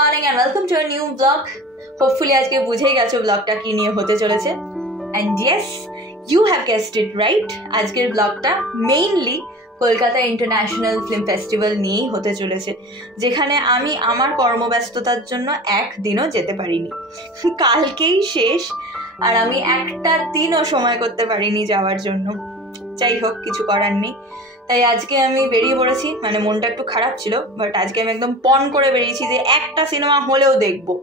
morning and welcome to a new vlog. Hopefully আজকে বুঝেই গেছো ব্লগটা কি নিয়ে হতে চলেছে। And yes, you have guessed it right. আজকের ব্লগটা mainly Kolkata international film festival নিয়েই হতে চলেছে, যেখানে আমি আমার কর্মব্যস্ততার জন্য একদিনও যেতে পারিনি। কালকেই শেষ, আর আমি একটা দিনও সময় করতে পারিনি যাওয়ার জন্য। যাই হোক, কিছু করার নেই। তাই আজকে আমি বেরিয়ে পড়েছি, মানে মনটা একটু খারাপ ছিল, বাট আজকে আমি একদম পণ করে বেরিয়েছি যে একটা সিনেমা হলেও দেখবো।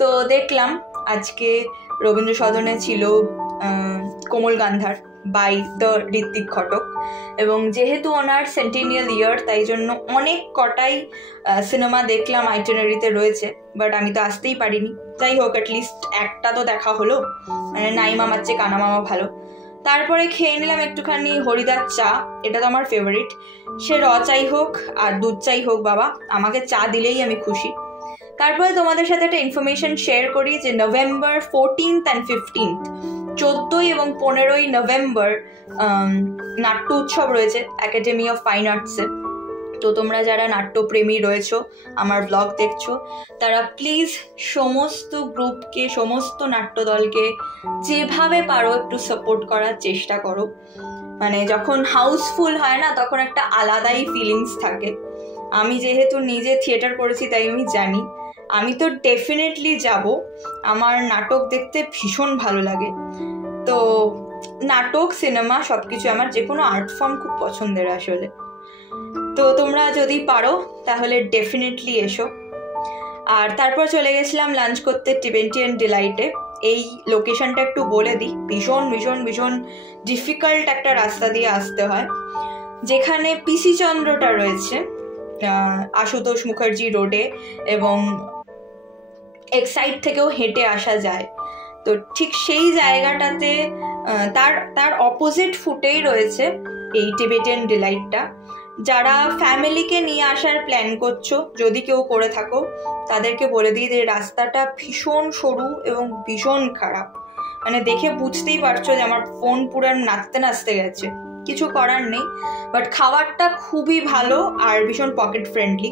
তো দেখলাম আজকে রবীন্দ্র সদনে ছিল কোমল গান্ধার বাই দ্য ঋত্বিক ঘটক, এবং যেহেতু ওনার সেন্টেনিয়াল ইয়ার, তাই জন্য অনেক কটাই সিনেমা দেখলাম আইটিনারিতে রয়েছে, বাট আমি তো আসতেই পারিনি। যাই হোক, অ্যাটলিস্ট একটা তো দেখা হলো, মানে নাই মামার চেয়ে কানা মামা ভালো। তারপরে খেয়ে নিলাম একটুখানি হরিদার চা, এটা তো আমার ফেভারিট। সে র চাই হোক আর দুধ চাই হোক, বাবা আমাকে চা দিলেই আমি খুশি। তারপরে তোমাদের সাথে একটা ইনফরমেশন শেয়ার করি যে নভেম্বর 14th and 15th 14 এবং 15 নভেম্বর নাট্য উৎসব রয়েছে একাডেমি অফ ফাইন আর্টসে। তো তোমরা যারা নাট্যপ্রেমী রয়েছো, আমার ব্লগ দেখছো, তারা প্লিজ সমস্ত গ্রুপকে, সমস্ত নাট্যদলকে যেভাবে পারো একটু সাপোর্ট করার চেষ্টা করো। মানে যখন হাউসফুল হয় না, তখন একটা আলাদাই ফিলিংস থাকে। আমি যেহেতু নিজে থিয়েটার করেছি, তাই আমি জানি। আমি তো ডেফিনেটলি যাব, আমার নাটক দেখতে ভীষণ ভালো লাগে। তো নাটক, সিনেমা সব কিছু, আমার যে কোনো আর্ট ফর্ম খুব পছন্দের আসলে। তো তোমরা যদি পারো তাহলে ডেফিনেটলি এসো। আর তারপর চলে গেছিলাম লাঞ্চ করতে টিবেটিয়ান ডিলাইটে। এই লোকেশনটা একটু বলে দিই, ভীষণ ভীষণ ভীষণ ডিফিকাল্ট একটা রাস্তা দিয়ে আসতে হয়, যেখানে পিসি চন্দ্রটা রয়েছে আশুতোষ মুখার্জি রোডে, এবং এক সাইড থেকেও হেঁটে আসা যায়। তো ঠিক সেই জায়গাটাতে তার অপোজিট ফুটেই রয়েছে এই টিবেটিয়ান ডিলাইটটা। যারা ফ্যামিলিকে নিয়ে আসার প্ল্যান করছো, যদি কেউ করে থাকো, তাদেরকে বলে দিই যে রাস্তাটা ভীষণ সরু এবং ভীষণ খারাপ। মানে দেখে বুঝতেই পারছো যে আমার ফোন পুরো নাচতে নাচতে গেছে। কিছু করার নেই, বাট খাবারটা খুবই ভালো আর ভীষণ পকেট ফ্রেন্ডলি।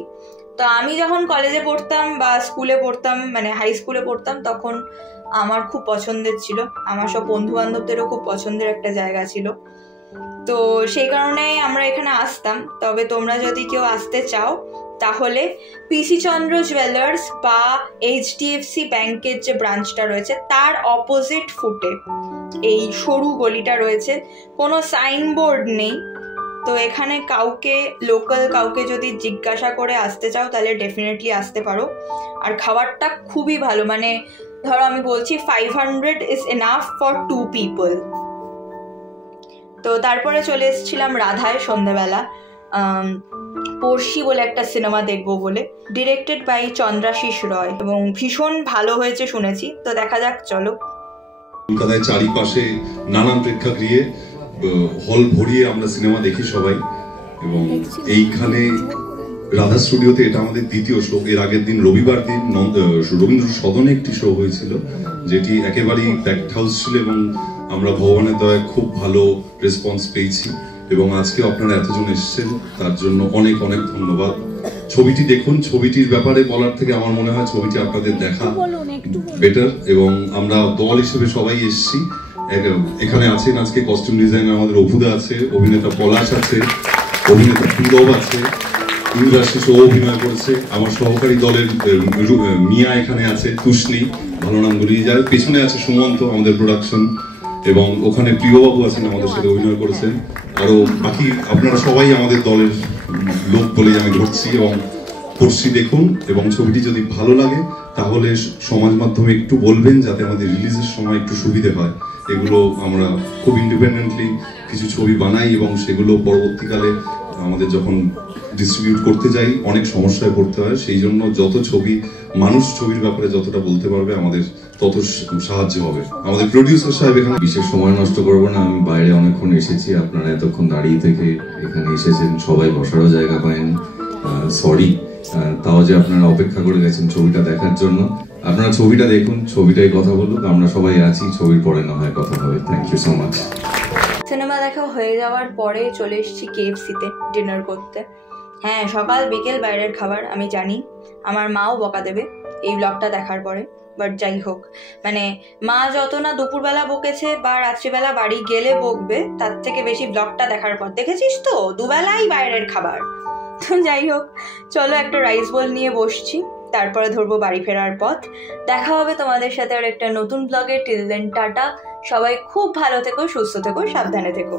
তো আমি যখন কলেজে পড়তাম বা স্কুলে পড়তাম, মানে হাই স্কুলে পড়তাম, তখন আমার খুব পছন্দের ছিল। আমার সব বন্ধু বান্ধবদেরও খুব পছন্দের একটা জায়গা ছিল। তো সেই কারণে আমরা এখানে আসতাম। তবে তোমরা যদি কেউ আসতে চাও, তাহলে পিসি চন্দ্র জুয়েলার্স বা HDFC ব্যাংকের যে ব্রাঞ্চটা রয়েছে, তার অপোজিট ফুটে এই সরু গলিটা রয়েছে। কোনো সাইনবোর্ড নেই। তো এখানে লোকাল কাউকে যদি জিজ্ঞাসা করে আসতে চাও, তাহলে ডেফিনেটলি আসতে পারো। আর খাবারটা খুবই ভালো, মানে ধরো আমি বলছি 500 is enough for 2 people। তো তারপরে চলে এসেছিলাম রাধায় সন্ধ্যাবেলা, পড়শি বলে একটা সিনেমা দেখবো বলে, ডিরেক্টেড বাই চন্দ্রাশিস রয়, এবং ভীষণ ভালো হয়েছে শুনেছি। তো দেখা যাক, চলো। কলকাতায় চারিপাশে নানান প্রেক্ষাগৃহে হল ভরিয়ে আমরা সিনেমা দেখি সবাই, এবং এইখানে রাধা স্টুডিওতে এটা আমাদের দ্বিতীয় শো। এর আগের দিন রবিবার দিন রবীন্দ্র সদনে একটি শো হয়েছিল, যেটি একেবারেই প্যাকড হাউস ছিল, এবং আমরা ভগবানের দয়ায় খুব ভালো রেসপন্স পেয়েছি। এবং আজকে আপনারা এতজন এসেছেন, তার জন্য অনেক অনেক ধন্যবাদ। ছবিটি দেখুন। ছবিটির ব্যাপারে বলার থেকে আমার মনে হয় ছবিটি আপনাদের দেখা বেটার। এবং আমরা দল হিসেবে সবাই এসেছি। এখানে আছেন আজকে কস্টিউম ডিজাইনার আমাদের অভুদা আছে, অভিনেতা পলাশ আছে, অভিনেতা পূরব আছে, ইন্দ্রাশিস ও অভিনয় করেছে, আমার সহকারী দলের মিয়া এখানে আছে, তুষ্ণি ভালো নাম গুলিয়ে যায়, পেছনে আছে সুমন্ত আমাদের প্রোডাকশন, এবং ওখানে প্রিয়বাবু আছেন আমাদের সাথে অভিনয় করেছেন। আরো বাকি আপনারা সবাই আমাদের দলের লোক বলেই আমি ধরছি। এবং পড়শি দেখুন, এবং ছবিটি যদি ভালো লাগে তাহলে সমাজ মাধ্যমে একটু বলবেন, যাতে আমাদের রিলিজের সময় একটু সুবিধে হয়। এগুলো আমরা খুব ইন্ডিপেন্ডেন্টলি কিছু ছবি বানাই, এবং সেগুলো পরবর্তীকালে আমাদের যখন ডিস্ট্রিবিউট করতে যাই অনেক সমস্যায় পড়তে হয়। সেই জন্য যত মানুষ ছবির ব্যাপারে যতটা বলতে পারবে, আমাদের তত সাহায্য হবে। আমাদের প্রডিউসার সাহেব এখানে বিশেষ সময় নষ্ট করবো না, আমি বাইরে অনেকক্ষণ এসেছি, আপনারা এতক্ষণ দাঁড়িয়ে থেকে এখানে এসেছেন, সবাই বসারও জায়গা পায়নি, সরি। তাও যে আপনারা অপেক্ষা করে গেছেন ছবিটা দেখার জন্য। আপনারা ছবিটা দেখুন, ছবিটাই কথা বলুক, আমরা সবাই আছি, ছবির পরে না হয় কথা হবে। Thank you so much. Cinema দেখা হয়ে যাওয়ার পরে চলে এসেছি KFC-তে ডিনার করতে। হ্যাঁ, সকাল বিকেল বাইরের খাবার আমি জানি, আমার মাও বকা দেবে এই ব্লগটা দেখার পরে। বাট যাই হোক, মানে মা যত না দুপুরবেলা বকেছে বা রাত্রিবেলা বাড়ি গেলে বকবে, তার থেকে বেশি ব্লগটা দেখার পর। দেখেছিস তো, দুবেলাই বাইরের খাবার। তো যাই হোক, চলো একটা রাইস বোল নিয়ে বসছি, তারপরে ধরবো বাড়ি ফেরার পথ। দেখা হবে তোমাদের সাথে আর একটা নতুন ব্লগে। টিল দেন টাটা, সবাই খুব ভালো থেকো, সুস্থ থেকো, সাবধানে থেকো।